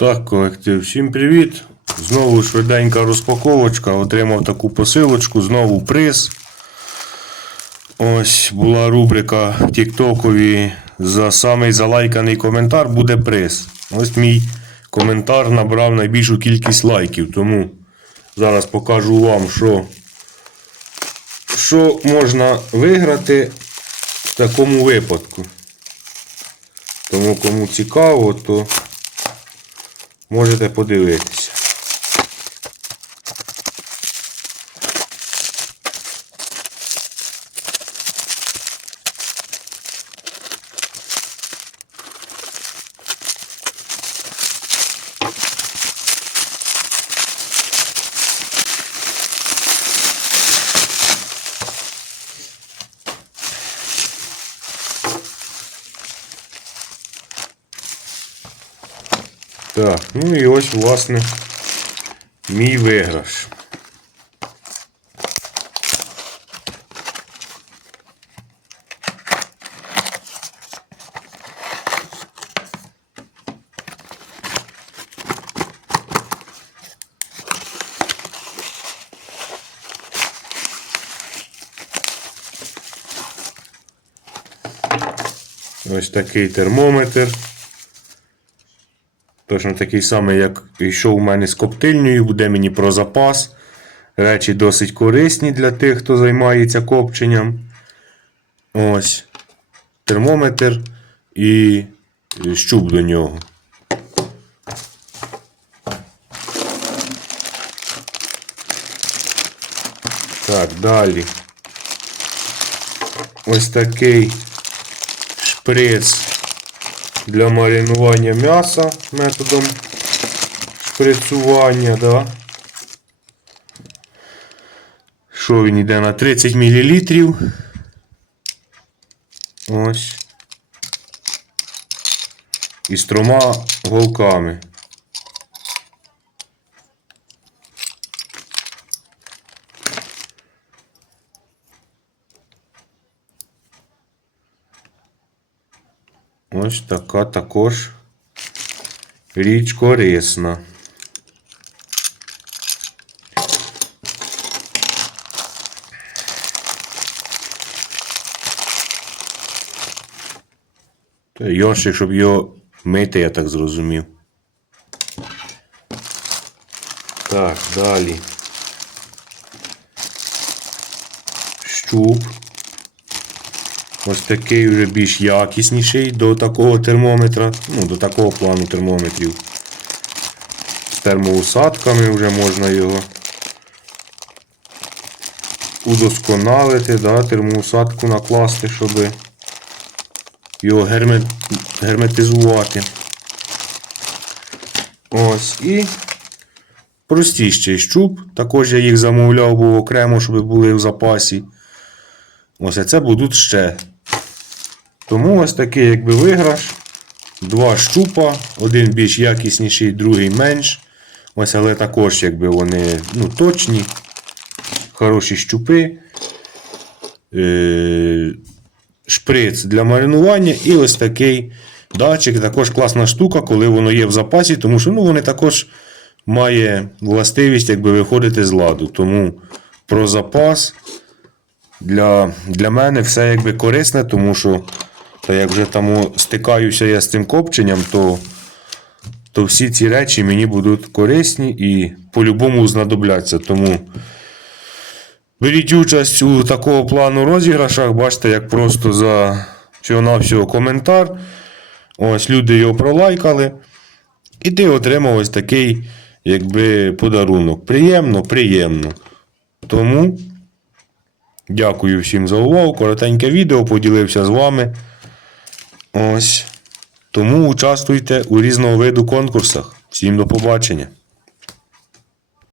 Так, колектив, всім привіт! Знову швиденька розпаковочка. Отримав таку посилочку, знову приз. Ось була рубрика в Тіктокові за самий залайканий коментар буде приз. Ось мій коментар набрав найбільшу кількість лайків. Тому зараз покажу вам, що, що можна виграти в такому випадку. Тому кому цікаво, то можете подивитися. Так, ну і ось, власне, мій виграш. Ось такий термометр. Точно такий самий, як йшов у мене з коптильнею, буде мені про запас. Речі досить корисні для тих, хто займається копченням. Ось. Термометр і щуп до нього. Так, далі. Ось такий шприц для маринування м'яса методом шприцювання, да. Що він йде на 30 мл. Ось. І з трьома голками. Ось така також річ корисна. Це йоршик, щоб його мити, я так зрозумів. Так, далі. Щуп. Ось такий вже більш якісніший до такого термометра, ну, до такого плану термометрів. З термоусадками вже можна його удосконалити, да, термоусадку накласти, щоб його герме... герметизувати. Ось і простіший щуп. Також я їх замовляв, був окремо, щоб були в запасі. Ось це будуть ще. Тому ось такий якби виграш. Два щупа, один більш якісніший, другий менш. Ось, але також якби вони ну, точні, хороші щупи. Е- шприц для маринування і ось такий датчик. Також класна штука, коли воно є в запасі, тому що ну, вони також має властивість якби виходити з ладу. Тому про запас для для мене все якби корисне, тому що та як вже там стикаюся я з цим копченням, то то всі ці речі мені будуть корисні і по-любому знадобляться. Тому беріть участь у такого плану розіграшах. Бачите, як просто за всього-навсього коментар. Ось люди його пролайкали. І ти отримав ось такий якби подарунок. Приємно, приємно. Тому. Дякую всім за увагу. Коротеньке відео поділився з вами. Ось. Тому участвуйте у різного виду конкурсах. Всім до побачення.